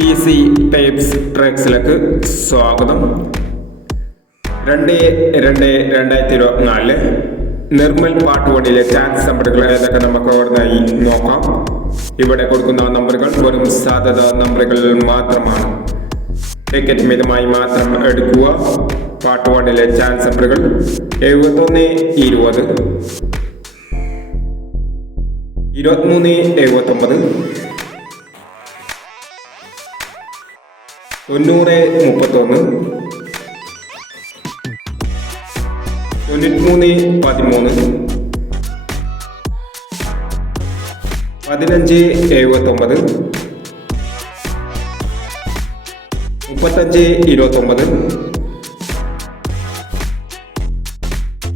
Easy types ട്രാക്സിലേക്ക് സ്വാഗതം. രണ്ട് രണ്ട് രണ്ടായിരത്തി ഇരുപത്തിനാലിൽ നിർമ്മൽ പാട്ടുപണിയിലെ ചാൻസ് നമ്പറുകൾ ഏതൊക്കെ നമുക്ക് ഓർമ്മയായി നോക്കാം. ഇവിടെ കൊടുക്കുന്ന നമ്പറുകൾ വെറും സാധ്യത നമ്പറുകൾ മാത്രമാണ്. ടിക്കറ്റ് മിതമായി മാത്രം എടുക്കുക. പാട്ടുപാടിലെ ചാൻസ് നമ്പറുകൾ എഴുപത്തൊന്ന് ഇരുപത്. ഇരുപത്തിമൂന്ന് എഴുപത്തൊമ്പത്. തൊണ്ണൂറ് മുപ്പത്തൊന്ന്. തൊണ്ണൂറ്റിമൂന്ന് പതിമൂന്ന്. പതിനഞ്ച് എഴുപത്തൊമ്പത്. മുപ്പത്തഞ്ച് ഇരുപത്തൊമ്പത്.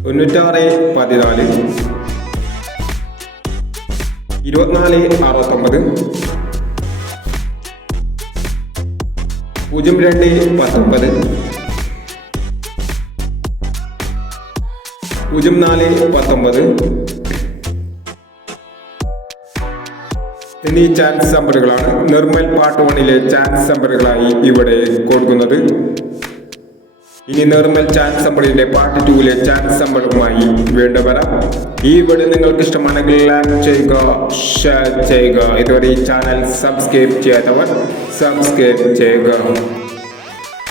തൊണ്ണൂറ്റാറ് പതിനാല്. ഇരുപത്തിനാല് അറുപത്തൊമ്പത്. പൂജ്യം രണ്ട് പത്തൊമ്പത്. പൂജ്യം നാല് പത്തൊമ്പത്. എന്നീ ചാൻസ് നമ്പറുകളാണ് നിർമ്മൽ പാർട്ട് വണ്ണിലെ ചാൻസ് നമ്പറുകളായി ഇവിടെ കൊടുക്കുന്നത്. ഇനി നിർമ്മൽ ചാൻസ് സമ്പളിന്റെ പാർട്ട് ടൂവിലെ ചാൻസ് സമ്പളുമായി വീണ്ടും വരാം. ഈ വീഡിയോ നിങ്ങൾക്ക് ഇഷ്ടമാണെങ്കിൽ ലൈക്ക് ചെയ്യുക ഷെയർ ചെയ്യുക. ഇതുവരെ ഈ ചാനൽ സബ്സ്ക്രൈബ് ചെയ്യാത്തവർ സബ്സ്ക്രൈബ് ചെയ്യുക.